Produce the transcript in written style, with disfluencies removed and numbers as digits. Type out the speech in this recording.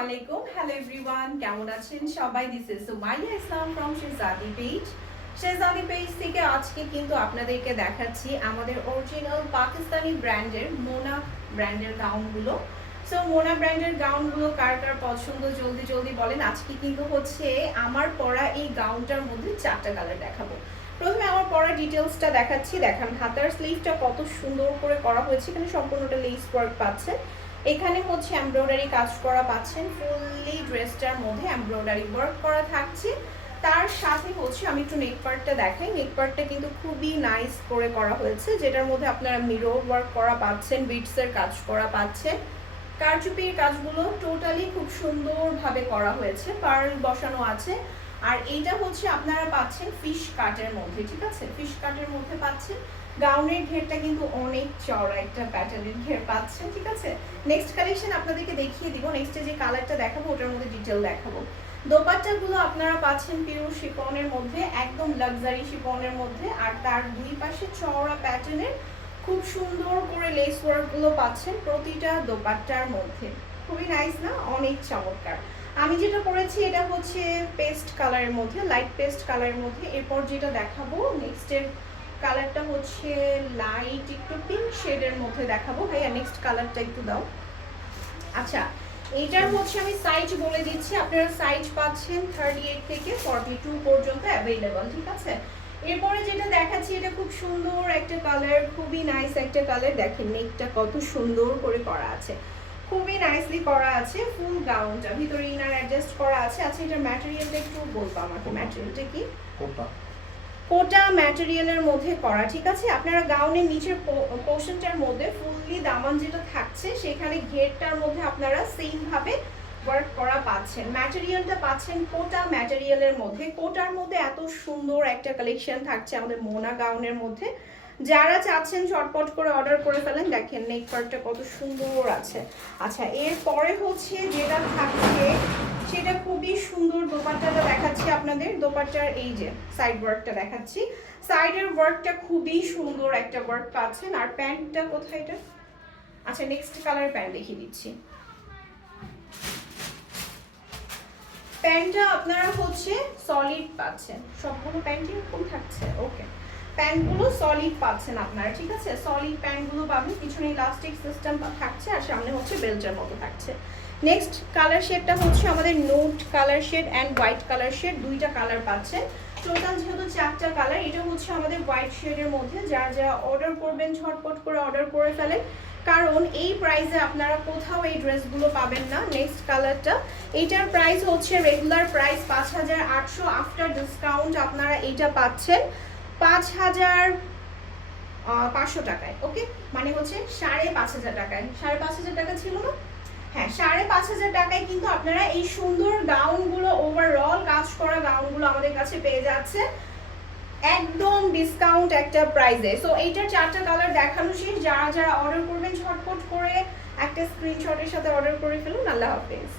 আলাইকুম। Hello everyone, কেমন আছেন সবাই? This is Sumaiya Islam from Shehzadi page. Shehzadi page থেকে আজকে কিন্তু আপনাদেরকে দেখাচ্ছি আমাদের অরিজিনাল পাকিস্তানি ব্র্যান্ডের মোনা ব্র্যান্ডের গাউনগুলো। সো মোনা ব্র্যান্ডের গাউনগুলো কার কার পছন্দ জলদি জলদি বলেন। আজকে কিন্তু হচ্ছে আমার পরা এই গাউনটার মধ্যে 4টা কালার দেখাবো। প্রথমে আমার পরা ডিটেলসটা দেখাচ্ছি। দেখেন হাতার স্লিভটা কত সুন্দর করে করা হয়েছে, এখানে সম্পূর্ণটা লেস ওয়ার্ক পাচ্ছেন। এখানে হচ্ছে এমব্রয়ডারি কাজ করা পাচ্ছেন, ফুললি ড্রেসটার মধ্যে এমব্রয়ডারি ওয়ার্ক করা থাকছে। তার সাথে হচ্ছে আমি একটু নেক পার্টটা দেখাই। নেক পার্টটা কিন্তু খুবই নাইস করে করা হয়েছে, যেটার মধ্যে আপনারা মিরর ওয়ার্ক করা পাচ্ছেন, বিটসের কাজ করা পাচ্ছেন। কারচুপির কাজগুলো টোটালি খুব সুন্দরভাবে করা হয়েছে, পার্ল বসানো আছে। আর এইটা হচ্ছে আপনারা পাচ্ছেন ফিশ কাটের মধ্যে, ঠিক আছে, ফিশ কাটের মধ্যে পাচ্ছেন। গাউনের ঘেরটা কিন্তু অনেক চওড়া একটা প্যাটার্নের ঘের পাচ্ছেন, ঠিক আছে। নেক্সট কালেকশন আপনাদেরকে দেখিয়ে দিব। নেক্সটে যে কালারটা দেখাবো ওটার মধ্যে ডিটেল দেখাবো। দোপাট্টাগুলো আপনারা পাচ্ছেন পিওর শিফনের মধ্যে, একদম লাক্সারি শিফনের মধ্যে। আর তার দুই পাশে চওড়া প্যাটার্নের খুব সুন্দর করে লেস ওয়ার্কগুলো পাচ্ছেন প্রতিটা দোপাট্টার মধ্যে। খুবই নাইস না? অনেক চমৎকার। আমি যেটা করেছি এটা হচ্ছে পেস্ট কালারের মধ্যে, লাইট পেস্ট কালারের মধ্যে। এরপর যেটা দেখাবো নেক্সটের কালারটা হচ্ছে লাইট একটু পিঙ্ক শেডের মধ্যে দেখাবো। ভাইয়া নেক্সট কালারটা একটু দাও। আচ্ছা, এইটার হচ্ছে আমি সাইজ বলে দিচ্ছি। আপনারা সাইজ পাচ্ছেন 38 থেকে 42 পর্যন্ত অ্যাভেলেবল, ঠিক আছে। এরপরে যেটা দেখাচ্ছি এটা খুব সুন্দর একটা কালার, খুবই নাইস একটা কালার। দেখেন নেকটা কত সুন্দর করে করা আছে, খুবই নাইসলি করা আছে। ফুল গাউনটা ভিতরে ইনার অ্যাডজাস্ট করা আছে। আচ্ছা, এটার ম্যাটেরিয়ালটা একটু বলবো আমাকে। ম্যাটেরিয়ালটা কি? কোটা ম্যাটেরিয়ালের মধ্যে করা, ঠিক আছে। আপনারা গাউনের নিচের পোর্শনটার মধ্যে ফুললি দামান যেটা থাকছে সেখানে ঘেরটার মধ্যে আপনারা সেম ভাবে ওয়ার্ক করা পাচ্ছেন। ম্যাটেরিয়ালটা পাচ্ছেন কোটা ম্যাটেরিয়ালের মধ্যে। কোটার মধ্যে এত সুন্দর একটা কালেকশন থাকছে আমাদের মোনা গাউনের মধ্যে। যারা চাচ্ছেন ঝটপট করে অর্ডার করে ফেলেন। দেখেন নেক পার্টটা কত সুন্দর আছে। আচ্ছা, এরপরে হচ্ছে যেটা থাকছে সেটা খুবই সুন্দর। দোপাট্টাটা দেখাচ্ছি আপনাদের। দোপাট্টার এই যে সাইড ওয়ার্কটা দেখাচ্ছি। সাইডের ওয়ার্কটা খুবই সুন্দর একটা ওয়ার্ক পাচ্ছেন। আর প্যান্টটা কোথায় এটা? আচ্ছা, নেক্সট কালার প্যান্ট দেখিয়ে দিচ্ছি। প্যান্টটা আপনারা হচ্ছে সলিড পাচ্ছেন, সবগুলো প্যান্টই এরকম থাকছে। ওকে, প্যান্টগুলো সলিড পাচ্ছেন আপনারা, ঠিক আছে। সলিড প্যান্টগুলো পাবেন, পিছনে ইলাস্টিক সিস্টেম থাকছে আর সামনে হচ্ছে বেল্টের মতো থাকছে। নেক্সট কালার শেডটা হচ্ছে আমাদের note colour shade and white colour shade, দুইটা কালার পাচ্ছেন। টোটাল যেহেতু 4টা কালার, এটা হচ্ছে আমাদের হোয়াইট শেডের মধ্যে। যারা যারা অর্ডার করবেন ঝটপট করে অর্ডার করে ফেলেন, কারণ এই প্রাইসে আপনারা কোথাও এই ড্রেসগুলো পাবেন না। নেক্সট কালারটা, এইটার প্রাইস হচ্ছে রেগুলার প্রাইস 5800, আফটার ডিসকাউন্ট আপনারা এইটা পাচ্ছেন 5500 টাকায়। ওকে, মানে হচ্ছে 5500 টাকায়। 5500 টাকা ছিল না? হ্যাঁ, 5500 টাকায় কিন্তু আপনারা এই সুন্দর গাউনগুলো, ওভারঅল কাজ করা গাউনগুলো আমাদের কাছে পেয়ে যাচ্ছে একদম ডিসকাউন্ট একটা প্রাইসে। সো এইটার 4টা কালার দেখানো শেষ। যারা যারা অর্ডার করবেন ঝটপট করে একটা স্ক্রিনশটের সাথে অর্ডার করে ফেলুন। আল্লাহ হাফেজ।